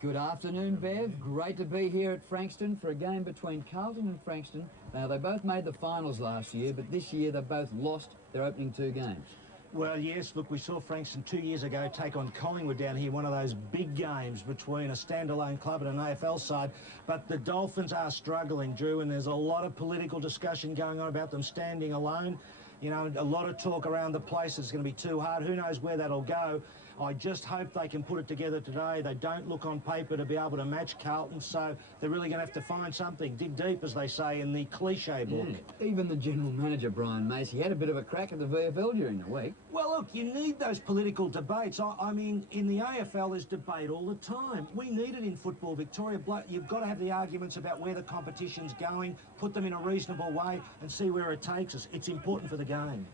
Good afternoon, Bev. Great to be here at Frankston for a game between Carlton and Frankston. Now, they both made the finals last year, but this year they both lost their opening two games. Well, yes, look, we saw Frankston 2 years ago take on Collingwood down here, one of those big games between a standalone club and an AFL side. But the Dolphins are struggling, Drew, and there's a lot of political discussion going on about them standing alone. You know, a lot of talk around the place. It's going to be too hard. Who knows where that'll go? I just hope they can put it together today. They don't look on paper to be able to match Carlton, so they're really going to have to find something. Dig deep, as they say in the cliche book. Even the general manager, Brian Macy, had a bit of a crack at the VFL during the week. Well, look, you need those political debates. I mean, in the AFL, there's debate all the time. We need it in football, Victoria. You've got to have the arguments about where the competition's going, put them in a reasonable way, and see where it takes us. It's important for the game.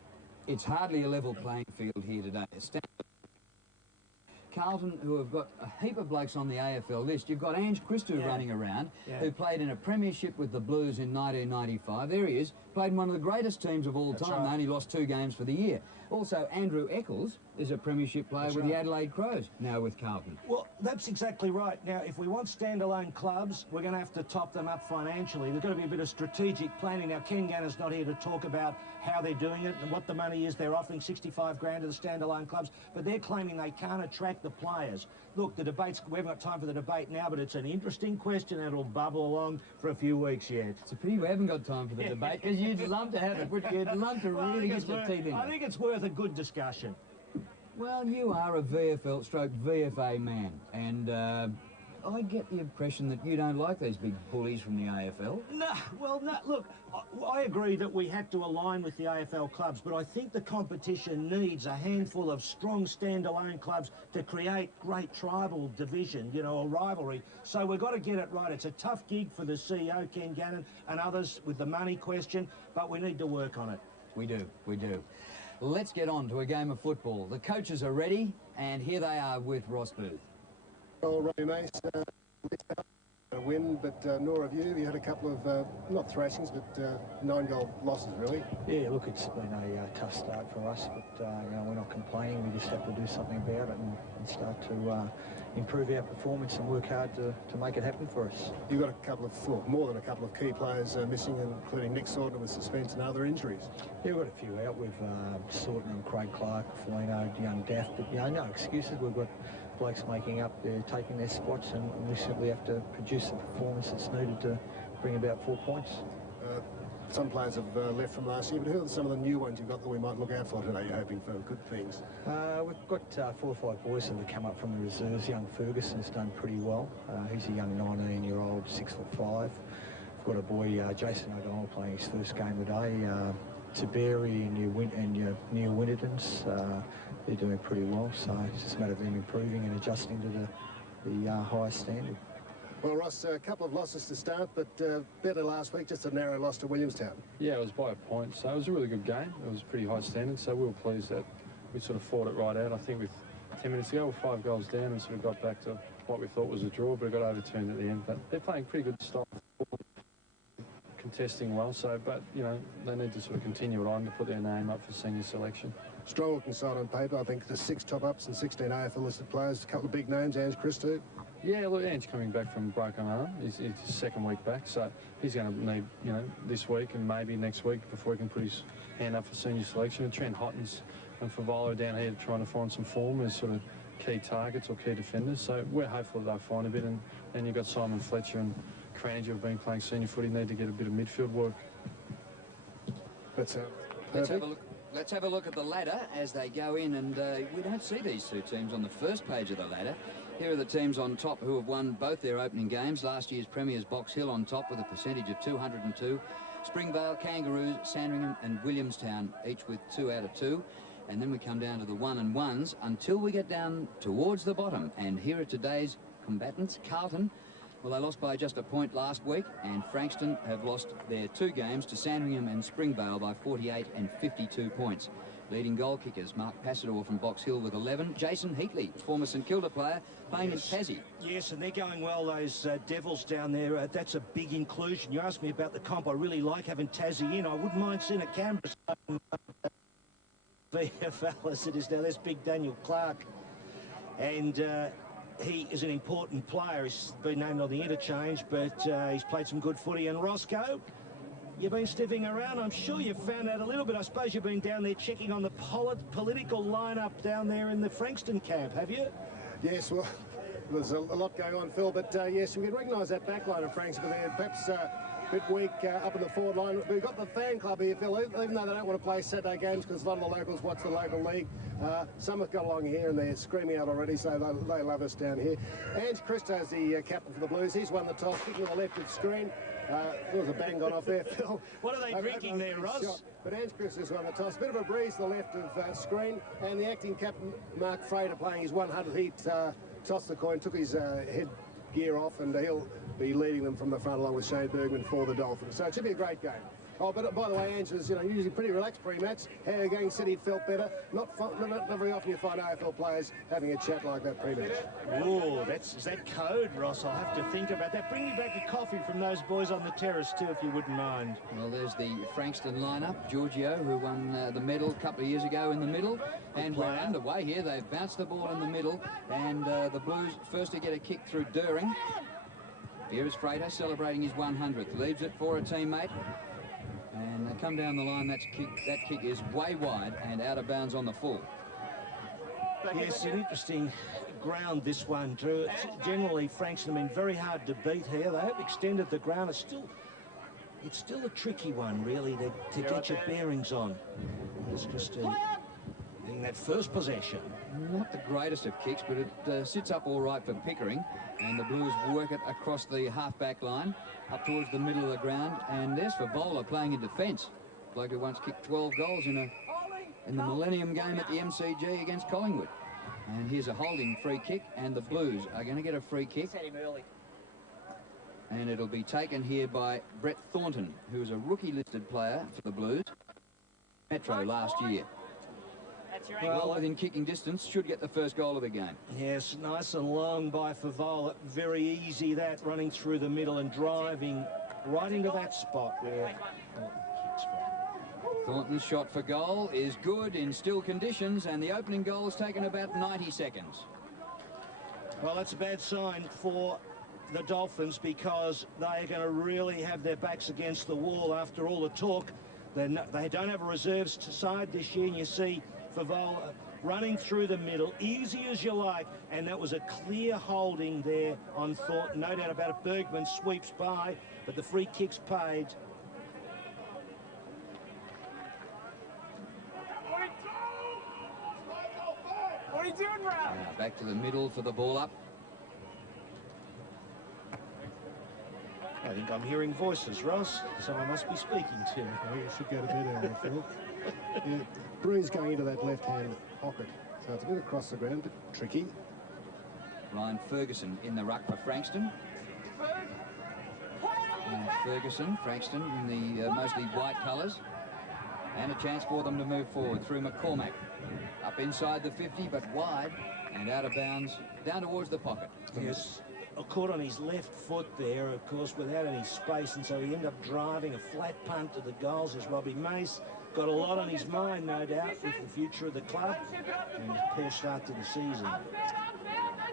It's hardly a level playing field here today. Carlton, who have got a heap of blokes on the AFL list. You've got Ange Christou running around, who played in a premiership with the Blues in 1995. There he is, played in one of the greatest teams of all time. They only lost 2 games for the year. Also, Andrew Eccles is a premiership player with the Adelaide Crows, now with Carlton. Well, that's exactly right. Now, if we want standalone clubs, we're going to have to top them up financially. There's got to be a bit of strategic planning. Now, Ken Ganner's not here to talk about how they're doing it and what the money is. They're offering 65 grand to the standalone clubs, but they're claiming they can't attract the players. Look, the debate's, we haven't got time for the debate now, but it's an interesting question and it'll bubble along for a few weeks yet. It's a pity we haven't got time for the debate, because you'd love to have it. You'd love to really get your teeth in it. I think it's worth a good discussion. Well, you are a VFL stroke VFA man, and I get the impression that you don't like these big bullies from the AFL. No, look, I agree that we have to align with the AFL clubs, but I think the competition needs a handful of strong standalone clubs to create great tribal division, you know, a rivalry. So we've got to get it right. It's a tough gig for the CEO, Ken Gannon, and others with the money question, but we need to work on it. We do, we do. Let's get on to a game of football. The coaches are ready, and here they are with Ross Booth. Well, Robbie Mace, a win, but nor have you. You had a couple of, not thrashings, but 9-goal losses, really. Yeah, look, it's been a tough start for us, but you know, we're not complaining. We just have to do something about it and start to improve our performance and work hard to make it happen for us. You've got a couple of, well, more than a couple of key players missing, including Nick Sorton with suspense and other injuries. Yeah, we've got a few out. We've Sorton and Craig Clark, Felino, young Daff, but you know, no excuses. We've got blokes making up, taking their spots, and we simply have to produce the performance that's needed to bring about 4 points. Some players have left from last year, but who are some of the new ones you've got that we might look out for today? You're hoping for good things. We've got 4 or 5 boys that have come up from the reserves. Young Ferguson's done pretty well. He's a young 19-year-old, 6'5". We've got a boy, Jason O'Donnell, playing his first game today. Tiberi and your Neil Wintertons, they're doing pretty well, so it's just a matter of them improving and adjusting to the highest standard. Well, Ross, a couple of losses to start, but better last week, just a narrow loss to Williamstown. Yeah, it was by a point, so it was a really good game. It was pretty high standard, so we were pleased that we sort of fought it right out. I think with 10 minutes ago, we're 5 goals down and sort of got back to what we thought was a draw, but it got overturned at the end. But they're playing pretty good style, contesting well, so, but, you know, they need to sort of continue it on to put their name up for senior selection. Strong looking side on paper. I think the 6 top-ups and 16 AFL listed players, a couple of big names, Ange Christou. Yeah, look, Ange coming back from broken arm. It's his second week back, so he's going to need, you know, this week and maybe next week before he can put his hand up for senior selection. And Trent Hottons and Favolo down here trying to find some form as sort of key targets or key defenders. So we're hopeful that they'll find a bit. And then you've got Simon Fletcher and Cranger who've been playing senior footy, need to get a bit of midfield work. Let's have a look at the ladder as they go in, and we don't see these two teams on the first page of the ladder. Here are the teams on top who have won both their opening games. Last year's premiers, Box Hill on top with a percentage of 202. Springvale, Kangaroos, Sandringham and Williamstown each with 2 out of 2. And then we come down to the 1-and-1s until we get down towards the bottom. And here are today's combatants. Carlton, well, they lost by just a point last week, and Frankston have lost their 2 games to Sandringham and Springvale by 48 and 52 points. Leading goal kickers, Mark Passador from Box Hill with 11. Jason Heatley, former St Kilda player, playing in Tassie. Yes, and they're going well, those Devils down there. That's a big inclusion. You asked me about the comp. I really like having Tassie in. I wouldn't mind seeing a Canberra VFL as it is now. There's big Daniel Clark. And he is an important player. He's been named on the interchange, but he's played some good footy. And Roscoe, you've been sniffing around. I'm sure you've found out a little bit. I suppose you've been down there checking on the political lineup down there in the Frankston camp, have you? Yes, well, there's a lot going on, Phil, but yes, we can recognise that back line of Frankston there. Perhaps a bit weak up in the forward line. We've got the fan club here, Phil, even though they don't want to play Saturday games because a lot of the locals watch the local league. Some have got along here and they're screaming out already, so they love us down here. Ange Christo's the captain for the Blues. He's won the toss, kicking on the left of the screen. There was a bang gone off there, Phil. What are they drinking there, Ross? But Ange Christo's won the toss. Bit of a breeze to the left of screen, and the acting captain, Mark Frater, playing his 100. He tossed the coin, took his head gear off, and he'll be leading them from the front along with Shane Bergman for the Dolphins. So it should be a great game. Oh, but by the way, Ange was, usually pretty relaxed pre-match. How again said he'd felt better. Not very often you find AFL players having a chat like that pre-match. Oh, is that code, Ross? I'll have to think about that. Bring me back a coffee from those boys on the terrace too, if you wouldn't mind. Well, there's the Frankston lineup. Giorgio, who won the medal a couple of years ago in the middle. And we're underway here. They've bounced the ball in the middle. And the Blues first to get a kick through During. Here is Frater celebrating his 100th. Leaves it for a teammate. And they come down the line. That kick is way wide and out of bounds on the full. Yes, an interesting ground, this one, Drew. It's generally, Frankston have been very hard to beat here. They have extended the ground. It's still a tricky one, really, to get your bearings on. It's just getting that first possession. Not the greatest of kicks, but it sits up all right for Pickering. And the Blues work it across the half-back line, up towards the middle of the ground. And there's Favola playing in defence. Bloke who once kicked 12 goals in the Millennium game at the MCG against Collingwood. And here's a holding free kick, and the Blues are going to get a free kick. And it'll be taken here by Brett Thornton, who was a rookie-listed player for the Blues. Metro last year. Well, within kicking distance, should get the first goal of the game. Yes, nice and long by Favola. Very easy that, running through the middle and driving right into that spot where kicks from. Thornton's shot for goal is good in still conditions, and the opening goal has taken about 90 seconds. Well, that's a bad sign for the Dolphins because they're going to really have their backs against the wall after all the talk. They don't have a reserves side this year, and you see Favola running through the middle, easy as you like, and that was a clear holding there on Thornton. No doubt about it. Bergman sweeps by, but the free kick's paid. What are you doing, Ralph? Now back to the middle for the ball up. I think I'm hearing voices, Ross. Someone must be speaking to. Oh, you should go to bed early, Phil. Yeah, breeze going into that left-hand pocket. So it's a bit across the ground, a bit tricky. Ryan Ferguson in the ruck for Frankston. Ferguson, Frankston in the mostly white colours. And a chance for them to move forward through McCormack. Up inside the 50, but wide and out of bounds, down towards the pocket. Yes, caught on his left foot there, of course, without any space, and so he ended up driving a flat punt to the goals as Robbie Mace. Got a lot on his mind, no doubt, with the future of the club and his poor start to the season.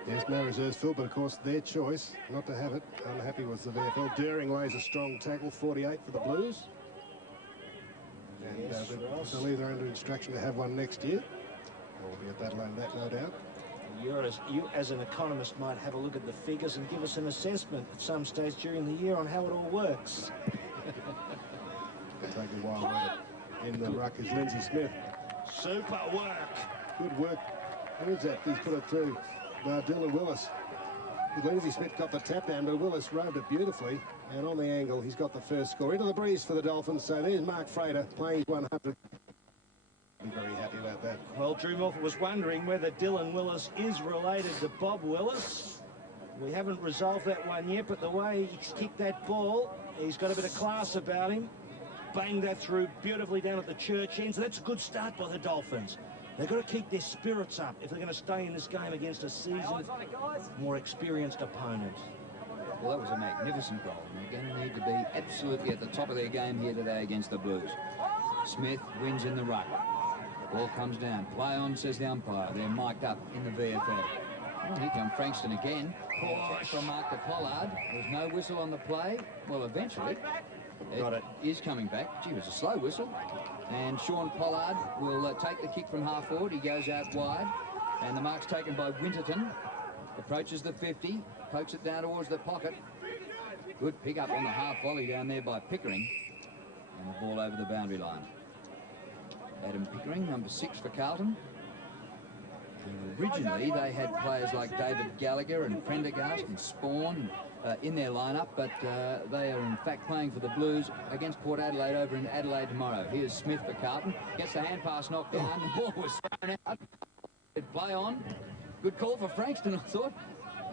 Yes, no reserves, Phil, but of course their choice not to have it. Unhappy was the VFL. Daring lays a strong tackle, 48 for the Blues. And Yes, they'll either under instruction to have one next year, or we'll be a battle over that, no doubt. You, as an economist, might have a look at the figures and give us an assessment at some stage during the year on how it all works. It'll take a while. In the ruck is Lindsay Smith. Super work. Good work. Who's that? He's put it through. Dylan Willis. Lindsay Smith got the tap down, but Willis rode it beautifully. And on the angle, he's got the first score. Into the breeze for the Dolphins. So there's Mark Frater playing his 100. Be very happy about that. Well, Drew Milford was wondering whether Dylan Willis is related to Bob Willis. We haven't resolved that one yet, but the way he's kicked that ball, he's got a bit of class about him. Banged that through beautifully down at the church end. So that's a good start by the Dolphins. They've got to keep their spirits up if they're going to stay in this game against a seasoned, more experienced opponent. Well, that was a magnificent goal. And they're going to need to be absolutely at the top of their game here today against the Blues. Smith wins in the ruck. Ball comes down. Play on, says the umpire. They're mic'd up in the VFL. Well, here come Frankston again. Check from Mark to Pollard. There's no whistle on the play. Well, eventually, it is coming back. Gee, it was a slow whistle. And Sean Pollard will take the kick from half forward. He goes out wide. And the mark's taken by Winterton. Approaches the 50. Pokes it down towards the pocket. Good pick up on the half volley down there by Pickering. And the ball over the boundary line. Adam Pickering, number 6 for Carlton. Originally, they had players like David Gallagher and Prendergast and Spawn in their lineup, but they are in fact playing for the Blues against Port Adelaide over in Adelaide tomorrow. Here's Smith for Carlton. Gets the hand pass knocked down. The ball was thrown out. Play on. Good call for Frankston, I thought.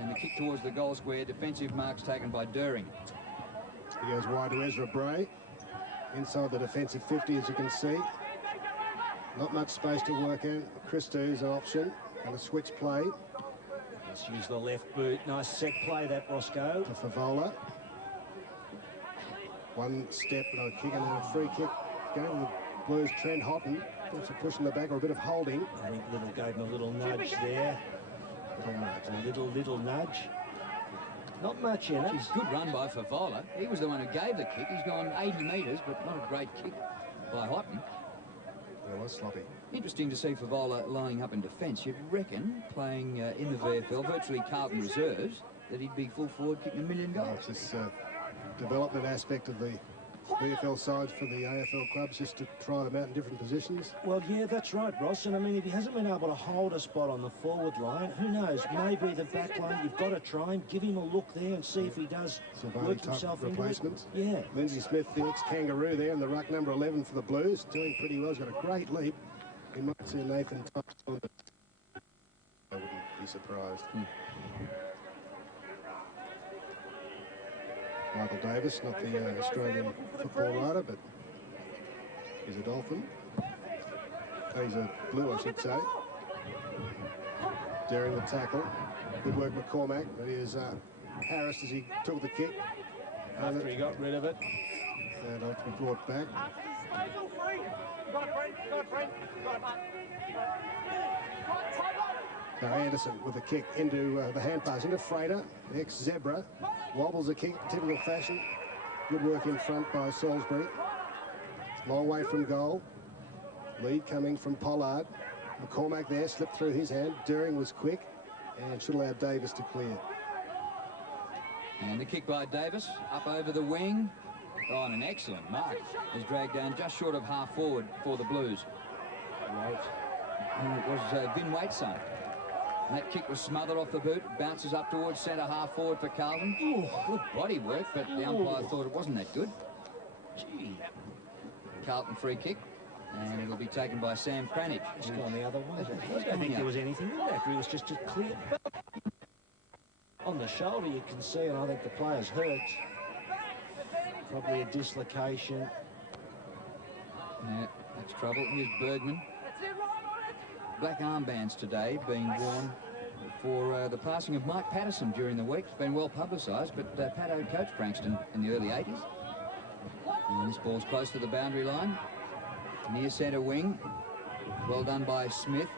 And the kick towards the goal square. Defensive marks taken by During. He goes wide to Ezra Bray. Inside the defensive 50, as you can see. Not much space to work in. Christo's an option. And a switch play. Let's use the left boot. Nice set play, that, Roscoe. To Favola. One step and a kick and then a free kick. Going to the Blues, Trent Houghton. Also pushing the back or a bit of holding. I think Little gave him a little nudge there. Little nudge. Not much in it. It's a good run by Favola. He was the one who gave the kick. He's gone 80 metres, but not a great kick by Houghton. It was sloppy. Interesting to see Favola lining up in defence. You'd reckon, playing in the VFL, virtually Carlton reserves, that he'd be full forward kicking a million goals. It's this development aspect of the VFL sides for the AFL clubs, just to try them out in different positions. Well, yeah, that's right, Ross. And I mean, if he hasn't been able to hold a spot on the forward line, who knows? Maybe the back line, you've got to try him, give him a look there and see if he does work himself into it. Yeah. Lindsay Smith, the ex-Kangaroo there, in the ruck number 11 for the Blues, doing pretty well. He's got a great leap. You might see Nathan touch on it. I wouldn't be surprised. Michael Davis, not the Australian football writer, but he's a Dolphin. Oh, he's a Blue, I should say. Daring the tackle. Good work, McCormack. But he is harassed as he took the kick. After he got rid of it. And had to be brought back. Now Anderson with a kick into the hand pass into Frater, ex-Zebra. Wobbles a kick, typical fashion. Good work in front by Salisbury. Long way from goal. Lead coming from Pollard. McCormack there, slipped through his hand. During was quick and should allow Davis to clear. And the kick by Davis, up over the wing. Oh, and an excellent mark. Is dragged down just short of half forward for the Blues. Right. And it was Vin Waite's son. And that kick was smothered off the boot, bounces up towards centre half forward for Carlton. Ooh, good body work, but the umpire thought it wasn't that good. Gee. Carlton free kick, and it'll be taken by Sam Cranage. He's gone the other way. I don't think there was anything in that. It was just a clear... On the shoulder, you can see, and I think the player's hurt. Probably a dislocation. Yeah, that's trouble. Here's Bergman. Black armbands today being worn for the passing of Mike Patterson during the week. It's been well publicised, but Patto coached Frankston in the early 80s. And this ball's close to the boundary line. Near centre wing. Well done by Smith.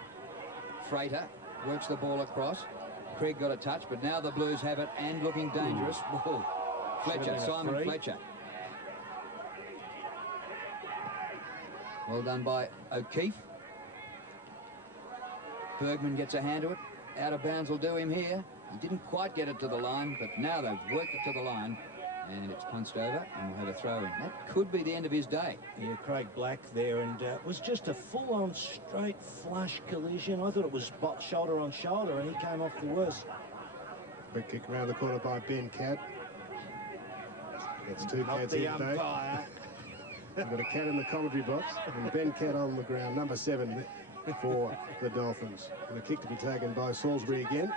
Frater works the ball across. Craig got a touch, but now the Blues have it and looking dangerous. Whoa. Fletcher, Simon Fletcher. Well done by O'Keefe. Bergman gets a hand to it. Out of bounds will do him here. He didn't quite get it to the line, but now they've worked it to the line. And it's punched over, and we'll have a throw in. That could be the end of his day. Yeah, Craig Black there, and it was just a full-on straight flush collision. I thought it was shoulder on shoulder, and he came off the worst. Big kick around the corner by Ben Catt. That's two cats in today. We've got a cat in the commentary box, and Ben Catt on the ground, number 7 for the Dolphins. And a kick to be taken by Salisbury again.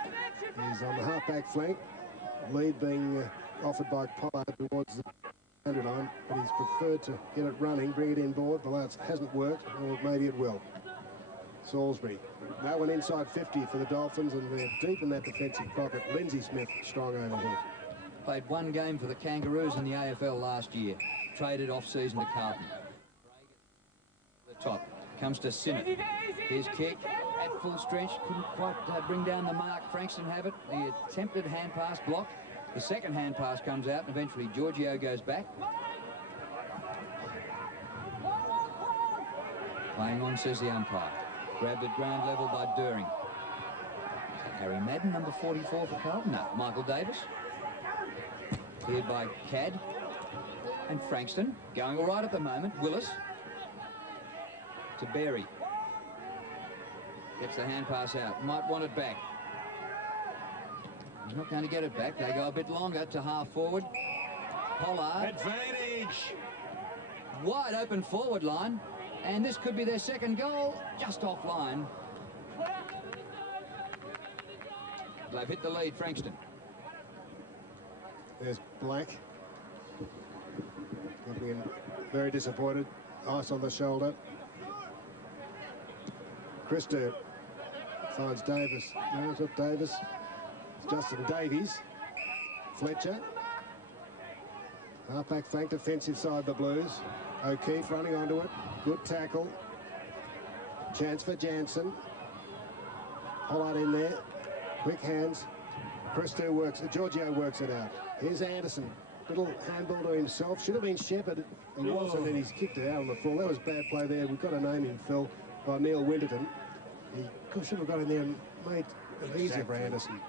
He's on the half-back flank. Lead being offered by Pollard towards the boundary line, but he's preferred to get it running, bring it inboard. Well, it hasn't worked, or maybe it will. Salisbury. That one inside 50 for the Dolphins, and they're deep in that defensive pocket. Lindsay Smith strong overhead. Played one game for the Kangaroos in the AFL last year. Traded off-season to Carlton. The top. Comes to Sinnott. His kick, at full stretch. Couldn't quite bring down the mark. Frankston have it. The attempted hand pass blocked. The second hand pass comes out, and eventually Giorgio goes back. Playing on, says the umpire. Grabbed at ground level by Doering. Harry Madden, number 44 for Carlton. No, Michael Davis. Cleared by Cadd. And Frankston going all right at the moment. Willis to Berry. Gets the hand pass out. Might want it back. He's not going to get it back. They go a bit longer to half forward. Pollard. Advantage. Wide open forward line. And this could be their second goal. Just offline. They've hit the lead, Frankston. There's Black. Looking in, very disappointed. Ice on the shoulder. Christo finds Davis. No, it's not Davis. It's Justin Davies. Fletcher. Halfback flank defensive side the Blues. O'Keefe running onto it. Good tackle. Chance for Jansen. Pollard in there. Quick hands. Christo works. Giorgio works it out. Here's Anderson. Little handball to himself. Should have been Shepherd. He wasn't, and he's kicked it out on the full. That was bad play there. We've got to name him, Phil, by Neil Winterton. He should have got in there and made it easier for Anderson.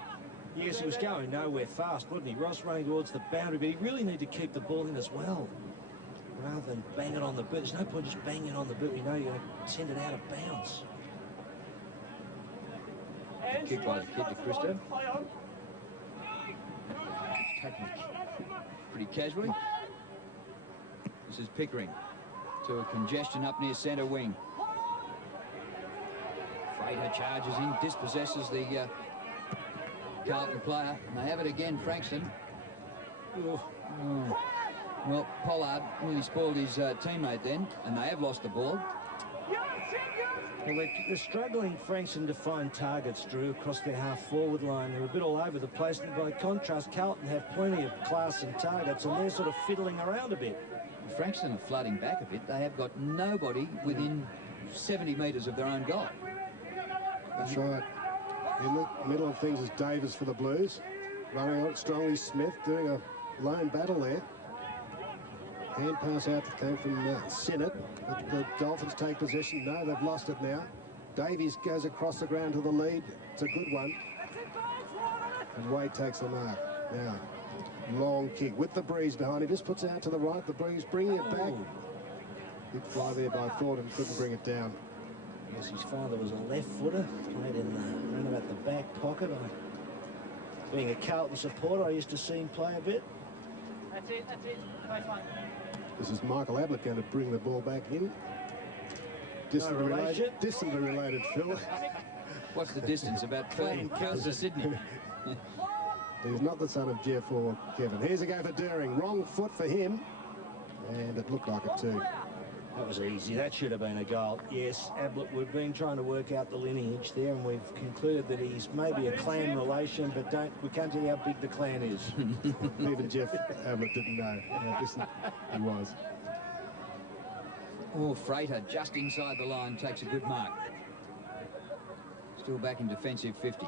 Yes, he was going nowhere fast, wasn't he? Ross running towards the boundary, but he really need to keep the ball in as well, rather than bang it on the boot. There's no point just banging it on the boot. You know you're going to send it out of bounds. Kick by the kid to Christo. Taken pretty casually. This is Pickering to a congestion up near centre wing. Frater charges in, dispossesses the Carlton player, and they have it again, Frankston. Oh. Well, Pollard nearly spoiled his teammate then, and they have lost the ball. Well, they're struggling, Frankston, to find targets, Drew, across their half-forward line. They're a bit all over the place. And by contrast, Carlton have plenty of class and targets, and they're sort of fiddling around a bit. Frankston are flooding back a bit. They have got nobody within 70 metres of their own goal. That's right. In the middle of things is Davis for the Blues. Running on it strongly, Smith doing a lone battle there. Hand pass out came from Sinnott. The Dolphins take possession. No, they've lost it now. Davies goes across the ground to the lead. It's a good one. And Wade takes the mark. Now, long kick with the breeze behind him. Just puts it out to the right. The breeze bringing it back. Big fly there by Thornton. Couldn't bring it down. Yes, his father was a left footer. Played in around about the back pocket. Being a Carlton supporter, I used to see him play a bit. That's it. Nice one. This is Michael Ablett going to bring the ball back in. Distantly related, Phil. What's the distance? About 13 kills to Sydney. He's not the son of Jeff or Kevin. Here's a go for Doering. Wrong foot for him. And it looked like it too. That was easy. That should have been a goal. Yes, Ablett, we've been trying to work out the lineage there, and we've concluded that he's maybe a clan relation, but we can't tell you how big the clan is. Even Jeff Ablett didn't know how distant he was. Oh, Frater just inside the line takes a good mark. Still back in defensive 50.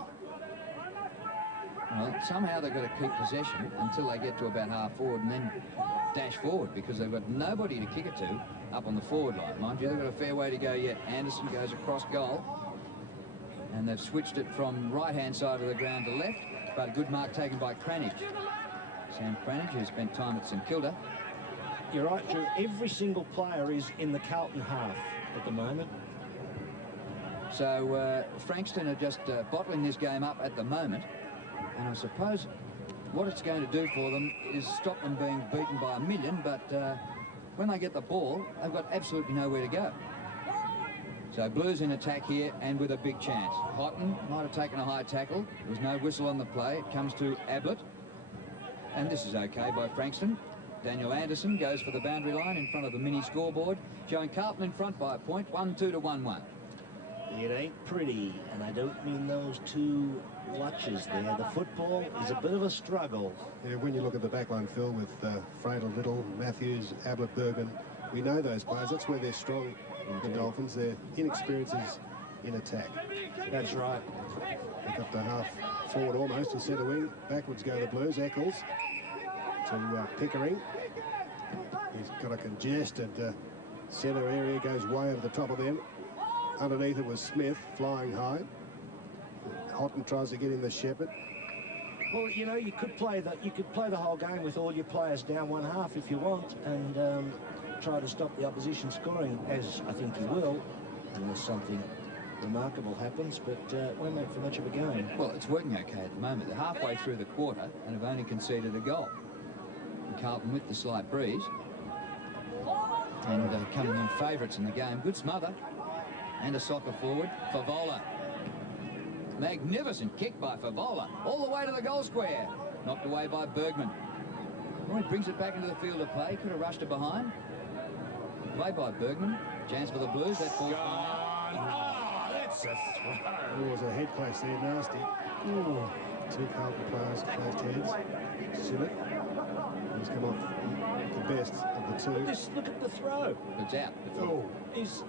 Well, somehow they've got to keep possession until they get to about half forward and then dash forward, because they've got nobody to kick it to up on the forward line. Mind you, they've got a fair way to go yet. Anderson goes across goal, and they've switched it from right-hand side of the ground to left, but a good mark taken by Cranage. Sam Cranage, who spent time at St Kilda. You're right, Drew. Every single player is in the Carlton half at the moment. So Frankston are just bottling this game up at the moment, and I suppose what it's going to do for them is stop them being beaten by a million, but when they get the ball, they've got absolutely nowhere to go. So Blues in attack here, and with a big chance. Houghton might have taken a high tackle. There was no whistle on the play. It comes to Ablett, and this is okay by Frankston. Daniel Anderson goes for the boundary line in front of the mini scoreboard, showing Carlton in front by a point, 1-2 to 1-1. It ain't pretty, and I don't mean those two watches there. The football is a bit of a struggle. Yeah, when you look at the back line, Phil, with Frater, Little, Matthews, Ablett, Bergman, we know those players. That's where they're strong, the Dolphins. Their inexperience is in attack. That's right. Back up to half forward almost to centre wing. Backwards go the Blues. Eccles to Pickering. He's got a congested centre area, goes way over the top of them. Underneath it was Smith, flying high. Houghton tries to get in the Shepherd. Well, you know, you could play the whole game with all your players down one half if you want, and try to stop the opposition scoring, as I think you will, unless something remarkable happens, but won't make for much of a game. Well, it's working okay at the moment. They're halfway through the quarter and have only conceded a goal. And Carlton with the slight breeze. And coming in favourites in the game. Good smother. And a soccer forward, Favola. Magnificent kick by Favola. All the way to the goal square. Knocked away by Bergman. Well, he brings it back into the field of play. Could have rushed it behind. Play by Bergman. Chance for the Blues. That ball's gone out. That's a throw. There was a head clash there, nasty. Ooh. Two Carlton players clashed heads. Sinnott, he's come off the best of the two. Just look at the throw. It's out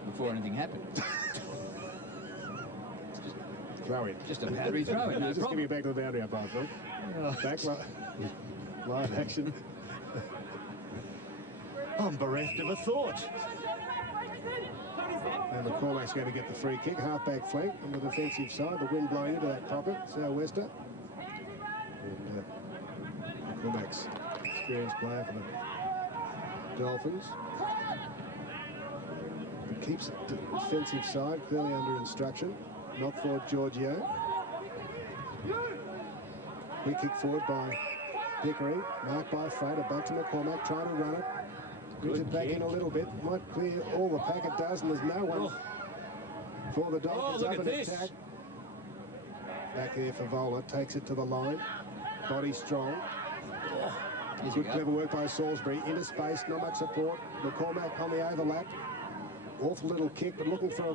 before anything happened. Throw it. Just a boundary throw it, no Just problem. give it back to the boundary up, Phil. Back live action. I'm bereft of a thought. And McCormack's going to get the free kick, half-back flank on the defensive side. The wind blowing into that pocket, sou'wester. And McCormack's experienced player for the Dolphins. But keeps the defensive side clearly under instruction. Not for Giorgio. Quick kick forward by Pickering. Marked by Frater. Back to McCormack, trying to run it. Brings it back in a little bit. Might clear all the pack. It does, and there's no one for the Dolphins. Look at this. Attack. Back there for Vola. Takes it to the line. Body strong. Good clever work by Salisbury. Into space, not much support. McCormack on the overlap. Awful little kick, but looking for a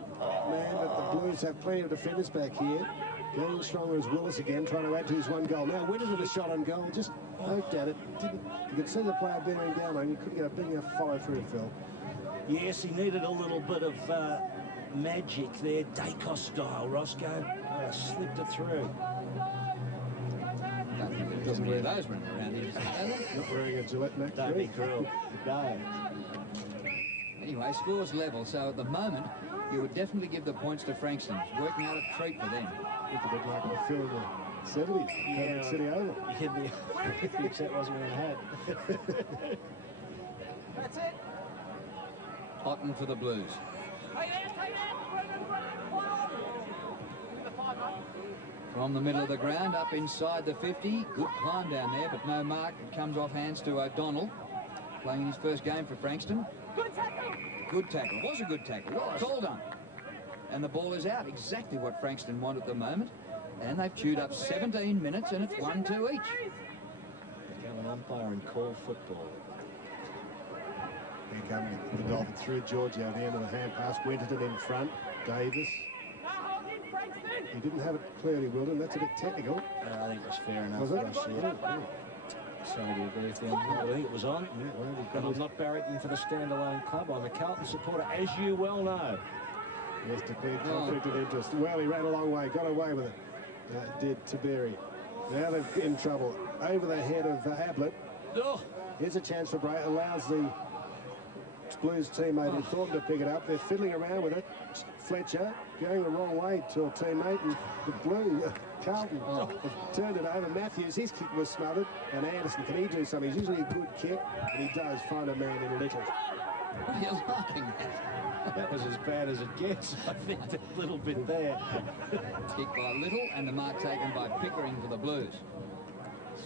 man, but the Blues have plenty of defenders back here. Going stronger as Willis again, trying to add to his one goal. Now, Winters with a shot on goal, just poked at it. You could see the player bearing down on him. He couldn't get a big enough follow through, Phil. Yes, he needed a little bit of magic there, Dacos style. Roscoe slipped it through. I don't think there's too many of those running around here. Not wearing a Gillette Mac. Don't be cruel. No. Anyway, scores level, so at the moment, you would definitely give the points to Frankston. Working out a treat for them. Looked a bit like a Phil in the 70s. Yeah, City Oval. The upset wasn't wearing a hat. That's it. Houghton for the Blues. From the middle of the ground, up inside the 50. Good climb down there, but no mark. It comes off hands to O'Donnell. Playing his first game for Frankston. Good tackle. Good tackle. It was a good tackle. Well done. And the ball is out. Exactly what Frankston want at the moment. And they've chewed up 17 minutes and it's 1-2 each. Become an umpire and call football. Here come the Dolphins through Giorgio at the end of the hand pass. Winterton in front. Davis. He didn't have it clearly, Wilden. That's a bit technical. I think it was fair enough. Was it? Yeah. Sorry to agree with the umpire. I think it was on. Yeah, well, That'll knock Barrington for the standalone club. I'm a Carlton supporter, as you well know. Yes, declared conflict of interest. Well, he ran a long way, got away with it. Did Taberi. Now they're in trouble. Over the head of Ablett. Oh. Here's a chance for Bray. Allows the Blues teammate and Thornton to pick it up. They're fiddling around with it. Fletcher going the wrong way to a teammate, and the Blue Carlton turned it over. Matthews, his kick was smothered, and Anderson, can he do something? He's usually a good kick, and he does find a man in Little. What are you laughing at? That was as bad as it gets, I think, that little bit there. Kick by Little and the mark taken by Pickering for the Blues.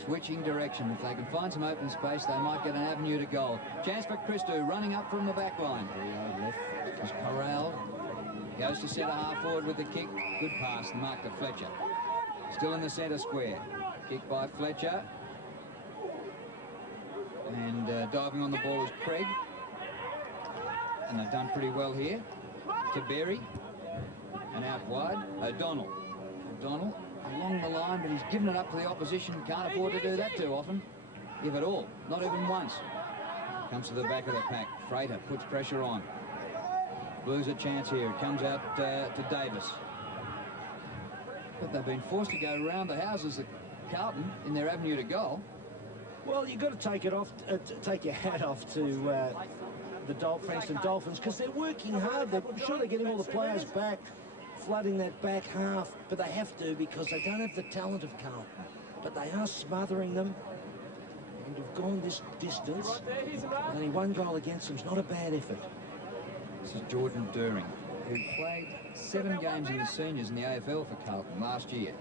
Switching direction. If they can find some open space, they might get an avenue to goal. Chance for Christou running up from the back line. As Corral goes to centre half forward with the kick. Good pass, the mark to Fletcher. Still in the centre square. Kick by Fletcher. And diving on the ball is Craig. And they've done pretty well here. To Berry. And out wide, O'Donnell. O'Donnell along the line, but he's given it up to the opposition. Can't afford to do that too often, if at all. Not even once. Comes to the back of the pack. Frater puts pressure on. Blues a chance here. It comes out to Davis. But they've been forced to go round the houses at Carlton in their avenue to goal. Well, you've got to take it off, take your hat off to the Frankston Dolphins, because they're working hard. They're sure they're getting all the players back, flooding that back half, but they have to because they don't have the talent of Carlton. But they are smothering them, and have gone this distance. Only one goal against them is not a bad effort. This is Jordan During, who played 7 games in the seniors in the AFL for Carlton last year.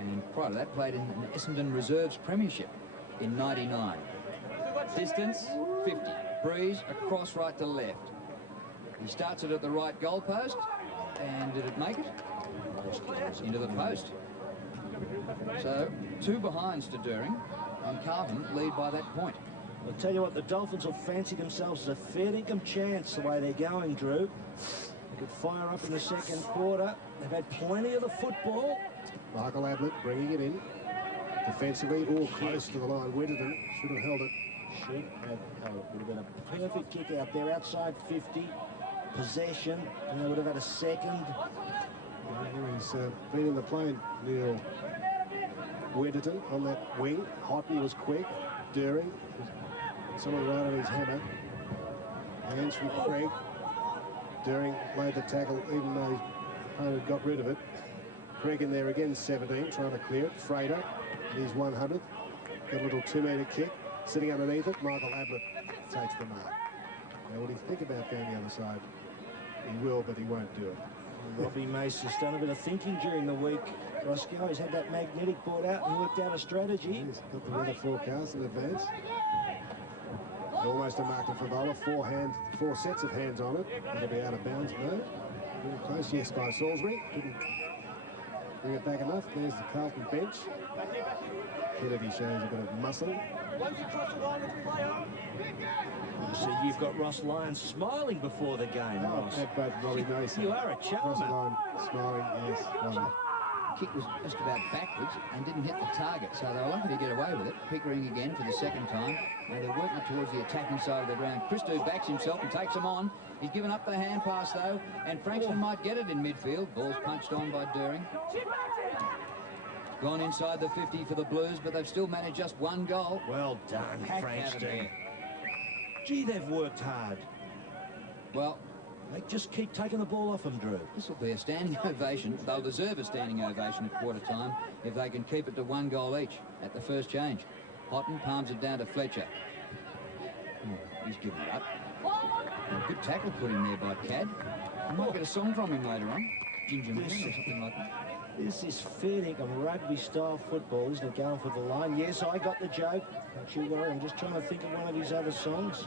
And prior to that, played in an Essendon Reserves Premiership in '99. Distance, 50. Breeze, across right to left. He starts it at the right goalpost, and did it make it? Into the post. So, 2 behinds to During, and Carlton lead by that point. I'll tell you what, the Dolphins will fancy themselves as a fair income chance the way they're going, Drew. They could fire up in the second quarter. They've had plenty of the football. Michael Ablett bringing it in. Defensively, all close to the line. Winterton should have held it. Should have held it. Would have been a perfect kick out there outside 50. Possession, and they would have had a second. He's been in the plane, Neil Winterton on that wing. Houghton was quick. During. Someone right on his hammer. Hands from Craig. During laid the tackle, even though his opponent got rid of it. Craig in there again, 17, trying to clear it. Frater, he's 100. Got a little 2-metre kick. Sitting underneath it, Michael Ablett takes the mark. Now, what do you think about going the other side? He will, but he won't do it. Robbie Mace has done a bit of thinking during the week. Roscoe, he's had that magnetic board out and worked out a strategy. He's got the weather forecast in advance. Almost a mark to Favola. 4 sets of hands on it. It'll be out of bounds. No. Very close. Yes, by Salisbury. Didn't bring it back enough. There's the Carlton bench. Kennedy shows a bit of muscle. So you've got Ross Lyons smiling before the game, Ross. At both Robbie Mason. You are a charmer. Lyons smiling, yes. Kick was just about backwards and didn't hit the target, so they were lucky to get away with it. Pickering again for the second time. Now they're working towards the attacking side of the ground. Christou backs himself and takes them on. He's given up the hand pass, though, and Frankston might get it in midfield. Ball's punched on by During. Gone inside the 50 for the Blues, but they've still managed just 1 goal. Well done, Hacked Frankston. Gee, they've worked hard. Well, they just keep taking the ball off them, Drew. This will be a standing ovation. They'll deserve a standing ovation at quarter time if they can keep it to 1 goal each at the first change. Houghton palms it down to Fletcher. Oh, he's given it up. A good tackle put in there by Cad. I might get a song from him later on. Ginger Man or something like that. This is fair income rugby-style football, isn't it? Going for the line. Yes, I got the joke. Don't you worry. I'm just trying to think of one of his other songs.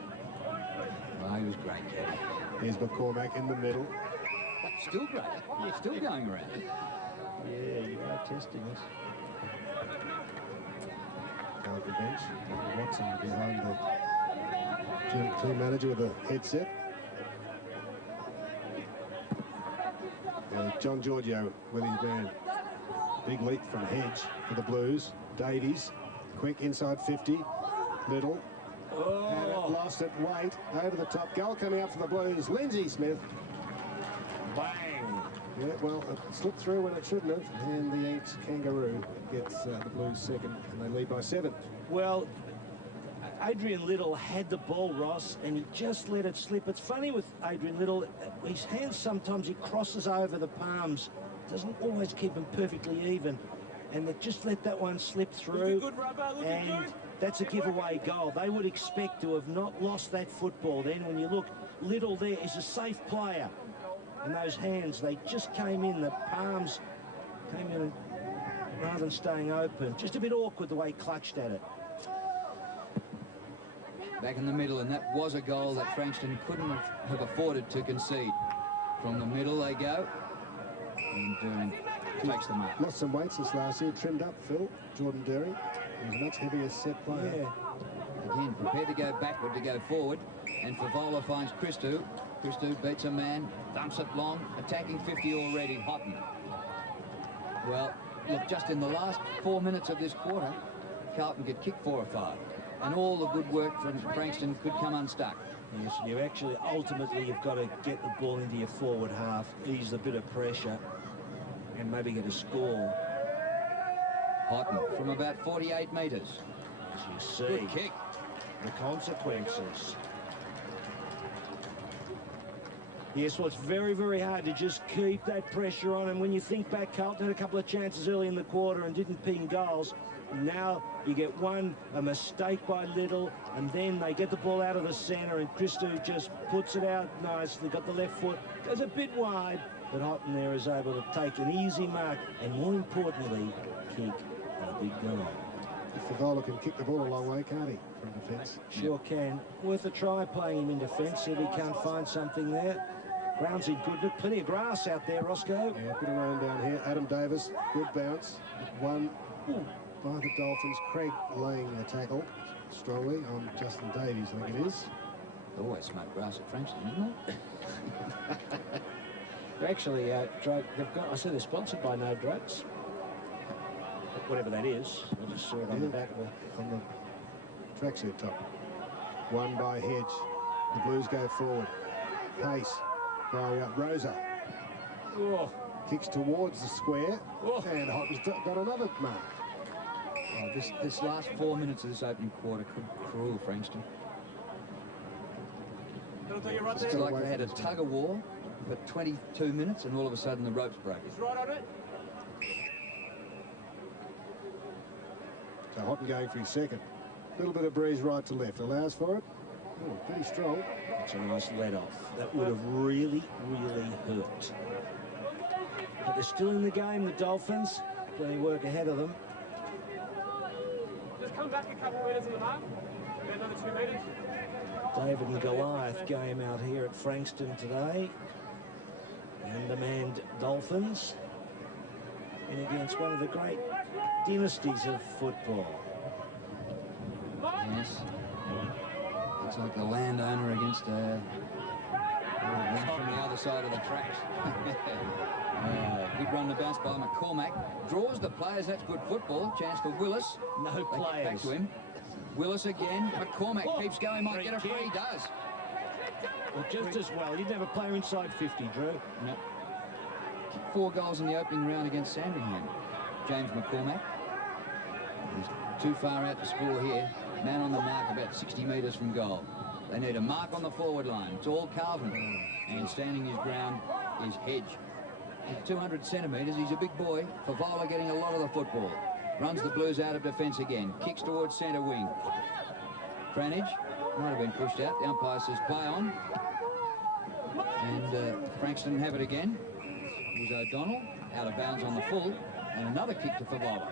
Oh, he was great, Cad. Here's McCormack in the middle. That's still great. Yeah, still going around. Yeah, you are testing us. Carlton bench. Watson behind the team manager with a headset. John Giorgio with his man. Big leap from Hedge for the Blues. Davies, quick inside 50. Little. Oh. Lost it. Wait. Over the top. Goal coming up for the Blues. Lindsay Smith. Bang. Yeah, well, it slipped through when it shouldn't have. And the ex-Kangaroo gets the Blues second. And they lead by 7. Well, Adrian Little had the ball, Ross, and he just let it slip. It's funny with Adrian Little, his hands sometimes he crosses over the palms. Doesn't always keep them perfectly even. And they just let that one slip through. And that's a giveaway goal. They would expect to have not lost that football then. When you look, Little there is a safe player. And those hands, they just came in. The palms came in rather than staying open. Just a bit awkward the way he clutched at it. Back in the middle, and that was a goal that Frankston couldn't have afforded to concede. From the middle they go, and During takes the mark. Lost some weight since last year. Trimmed up, Phil. Jordan During. He was a much heavier set player. Yeah. Again, prepared to go backward, to go forward, and Favola finds Christou. Christou beats a man, dumps it long, attacking 50 already. Houghton. Well, look, just in the last 4 minutes of this quarter, Carlton could kick 4 or 5. And all the good work from Frankston could come unstuck. Yes, and you actually, ultimately, you've got to get the ball into your forward half, ease a bit of pressure, and maybe get a score. Houghton from about 48 metres. As you see, Good kick. the consequences. Yes, well, it's very, very hard to just keep that pressure on. And when you think back, Carlton had a couple of chances early in the quarter and didn't ping goals. Now you get a mistake by Little, and then they get the ball out of the centre, and Christo just puts it out nicely. Got the left foot, goes a bit wide, but Houghton there is able to take an easy mark and, more importantly, kick a big goal. If Favola can kick the ball a long way, can't he, from defence? Sure can. Worth a try playing him in defence if he can't find something there. Ground's in good, but plenty of grass out there, Roscoe. Yeah, a bit of rain down here. Adam Davis, good bounce. One by the Dolphins. Craig laying the tackle strongly on Justin Davies, I think it is. They always smoke grass at Frankston, isn't it? They're actually, they've got, I said they're sponsored by No Drugs. Whatever that is. I just saw it on the back of on the tracksuit top. One by Hedge. The Blues go forward. Pace by Rosa. Oh. Kicks towards the square. Oh. And Houghton's got another mark. Oh, this last 4 minutes of this opening quarter could cruel Frankston. It's like they had a tug-of-war for 22 minutes and all of a sudden the ropes broke. He's right on it. So Houghton going for his second. A little bit of breeze right to left. Allows for it. Oh, pretty strong. That's a nice let off. That would have really, really hurt. But they're still in the game, the Dolphins. Plenty of work ahead of them. Just come back a couple of metres on the mark. Another 2 metres. David and Goliath game out here at Frankston today. Undermanned Dolphins in against one of the great dynasties of football. Yes. Looks like the landowner against one from the other side of the tracks. Good run to bounce by McCormack. Draws the players. That's good football. Chance for Willis. No They get players. back to him. Willis again. McCormack keeps going. Might get a free. Kick. Does. Well, just as well. He didn't have a player inside 50, Drew. No. 4 goals in the opening round against Sandringham. James McCormack. He's too far out to score here. Man on the mark about 60 metres from goal. They need a mark on the forward line. It's all Carlton. And standing his ground is Hedge. At 200 centimetres, he's a big boy. Favola getting a lot of the football. Runs the Blues out of defence again. Kicks towards centre wing. Cranage might have been pushed out. The umpire says play on. And Frankston have it again. It was O'Donnell out of bounds on the full. And another kick to Favola.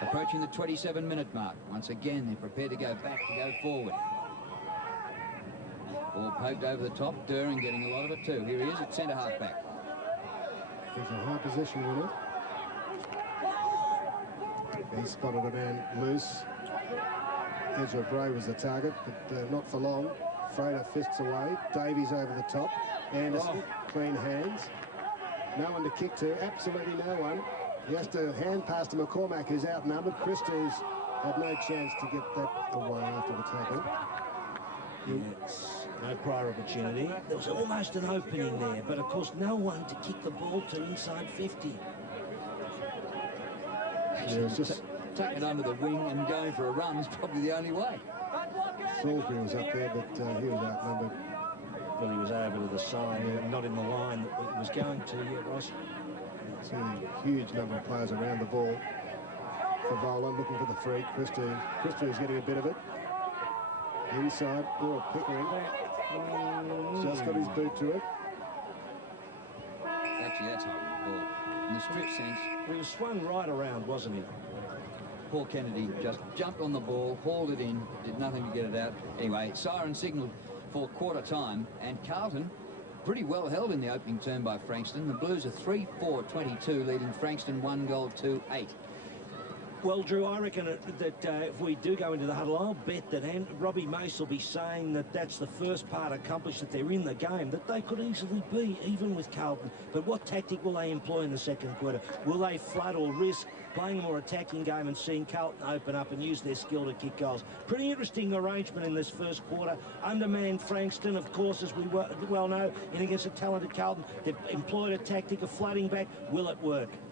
Approaching the 27-minute mark. Once again, they're prepared to go back, to go forward. Ball poked over the top. During getting a lot of it too. Here he is at centre half back. He's a high position winner. He spotted a man loose. Ezra Bray was the target, but not for long. Frater fists away. Davies over the top. Anderson, clean hands. No one to kick to. Absolutely no one. He has to hand pass to McCormack, who's outnumbered. Christie's had no chance to get that away after the tackle. Yes, no prior opportunity. There was almost an opening there, but of course no one to kick the ball to inside 50. Yeah, it's just Taking it under the wing and going for a run is probably the only way. Salisbury was up there, but he was outnumbered. Well, he was over to the side, not in the line that he was going to yet, Ross. See a huge number of players around the ball. Favola looking for the free. Christie's getting a bit of it. Inside, Pickering. Just got his boot to it. Actually, that's holding the ball. In the strict sense, He was swung right around, wasn't he? Paul Kennedy just jumped on the ball, hauled it in, did nothing to get it out. Anyway, siren signalled for quarter time, and Carlton pretty well held in the opening term by Frankston. The Blues are 3-4-22, leading Frankston 1 goal to 8. Well, Drew, I reckon that if we do go into the huddle, I'll bet that Robbie Mace will be saying that that's the first part accomplished, that they're in the game, that they could easily be even with Carlton. But what tactic will they employ in the second quarter? Will they flood or risk playing a more attacking game and seeing Carlton open up and use their skill to kick goals? Pretty interesting arrangement in this first quarter. Undermanned Frankston, of course, as we well know, in against a talented Carlton. They've employed a tactic of flooding back. Will it work?